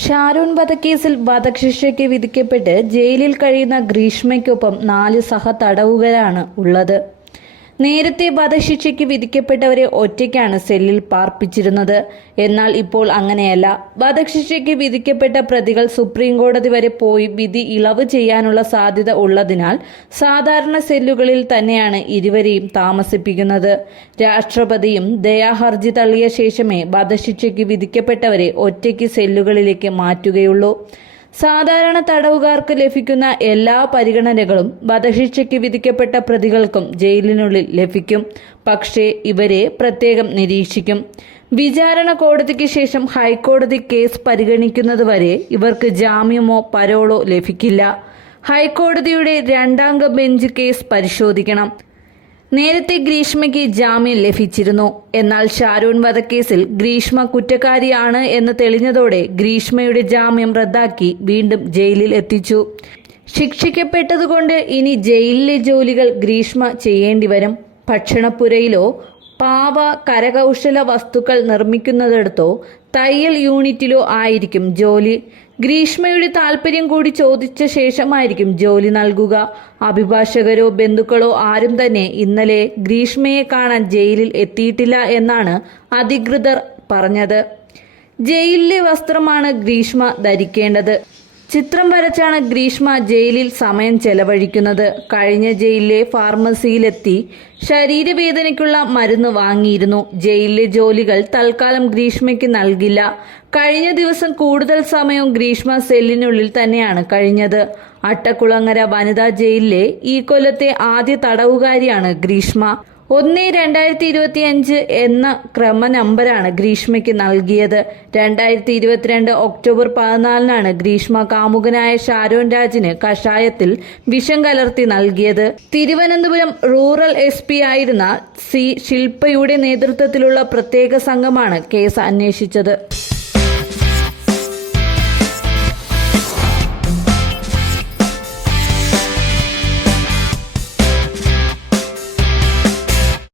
ഷാരൂൺ വധക്കേസിൽ വധശിക്ഷയ്ക്ക് വിധിക്കപ്പെട്ട് ജയിലിൽ കഴിയുന്ന ഗ്രീഷ്മയ്ക്കൊപ്പം 4 സഹതടവുകാരാണ് ഉള്ളത്. നേരത്തെ വധശിക്ഷയ്ക്ക് വിധിക്കപ്പെട്ടവരെ ഒറ്റയ്ക്കാണ് സെല്ലിൽ പാർപ്പിച്ചിരുന്നത്. എന്നാൽ ഇപ്പോൾ അങ്ങനെയല്ല. വധശിക്ഷയ്ക്ക് വിധിക്കപ്പെട്ട പ്രതികൾ സുപ്രീം കോടതി വരെ പോയി വിധി ഇളവ് ചെയ്യാനുള്ള സാധ്യത ഉള്ളതിനാൽ സാധാരണ സെല്ലുകളിൽ തന്നെയാണ് ഇരുവരെയും താമസിപ്പിക്കുന്നത്. രാഷ്ട്രപതിയും ദയാഹർജി തള്ളിയ ശേഷമേ വധശിക്ഷയ്ക്ക് വിധിക്കപ്പെട്ടവരെ ഒറ്റയ്ക്ക് സെല്ലുകളിലേക്ക് മാറ്റുകയുള്ളൂ. സാധാരണ തടവുകാർക്ക് ലഭിക്കുന്ന എല്ലാ പരിഗണനകളും വധശിക്ഷയ്ക്ക് വിധിക്കപ്പെട്ട പ്രതികൾക്കും ജയിലിനുള്ളിൽ ലഭിക്കും. പക്ഷേ ഇവരെ പ്രത്യേകം നിരീക്ഷിക്കും. വിചാരണ കോടതിക്ക് ശേഷം ഹൈക്കോടതി കേസ് പരിഗണിക്കുന്നതുവരെ ഇവർക്ക് ജാമ്യമോ പരോളോ ലഭിക്കില്ല. ഹൈക്കോടതിയുടെ 2-അംഗ ബെഞ്ച് കേസ് പരിശോധിക്കണം. നേരത്തെ ഗ്രീഷ്മയ്ക്ക് ജാമ്യം ലഭിച്ചിരുന്നു. എന്നാൽ ഷാരൂൺ വധക്കേസിൽ ഗ്രീഷ്മ കുറ്റക്കാരിയാണ് എന്ന് തെളിഞ്ഞതോടെ ഗ്രീഷ്മയുടെ ജാമ്യം റദ്ദാക്കി വീണ്ടും ജയിലിൽ എത്തിച്ചു. ശിക്ഷിക്കപ്പെട്ടതുകൊണ്ട് ഇനി ജയിലിലെ ജോലികൾ ഗ്രീഷ്മ ചെയ്യേണ്ടി വരും. ഭക്ഷണപ്പുരയിലോ പാവ കരകൗശല വസ്തുക്കൾ നിർമ്മിക്കുന്നിടത്തോ തയ്യൽ യൂണിറ്റിലോ ആയിരിക്കും ജോലി. ഗ്രീഷ്മയുടെ താല്പര്യം കൂടി ചോദിച്ച ശേഷമായിരിക്കും ജോലി നൽകുക. അഭിഭാഷകരോ ബന്ധുക്കളോ ആരും തന്നെ ഇന്നലെ ഗ്രീഷ്മയെ കാണാൻ ജയിലിൽ എത്തിയിട്ടില്ല എന്നാണ് അധികൃതർ പറഞ്ഞത്. ജയിലിലെ വസ്ത്രമാണ് ഗ്രീഷ്മ ധരിക്കേണ്ടത്. ചിത്രം വരച്ചാണ് ഗ്രീഷ്മ ജയിലിൽ സമയം ചെലവഴിക്കുന്നത്. കഴിഞ്ഞ ജയിലിലെ ഫാർമസിയിലെത്തി ശരീരവേദനയ്ക്കുള്ള മരുന്ന് വാങ്ങിയിരുന്നു. ജയിലിലെ ജോലികൾ തൽക്കാലം ഗ്രീഷ്മയ്ക്ക് നൽകില്ല. കഴിഞ്ഞ ദിവസം കൂടുതൽ സമയവും ഗ്രീഷ്മ സെല്ലിനുള്ളിൽ തന്നെയാണ് കഴിഞ്ഞത്. അട്ടക്കുളങ്ങര വനിതാ ജയിലിലെ ഈ കൊല്ലത്തെ ആദ്യ തടവുകാരിയാണ് ഗ്രീഷ്മ. 1-2025 എന്ന ക്രമ നമ്പരാണ് ഗ്രീഷ്മയ്ക്ക് നൽകിയത്. 2022 ഒക്ടോബർ 14 ഗ്രീഷ്മ കാമുകനായ ഷാരോൺ രാജിന് കഷായത്തിൽ വിഷം കലർത്തി നൽകിയത്. തിരുവനന്തപുരം റൂറൽ SP ആയിരുന്ന C. ശില്പയുടെ നേതൃത്വത്തിലുള്ള പ്രത്യേക സംഘമാണ് കേസ് അന്വേഷിച്ചത്.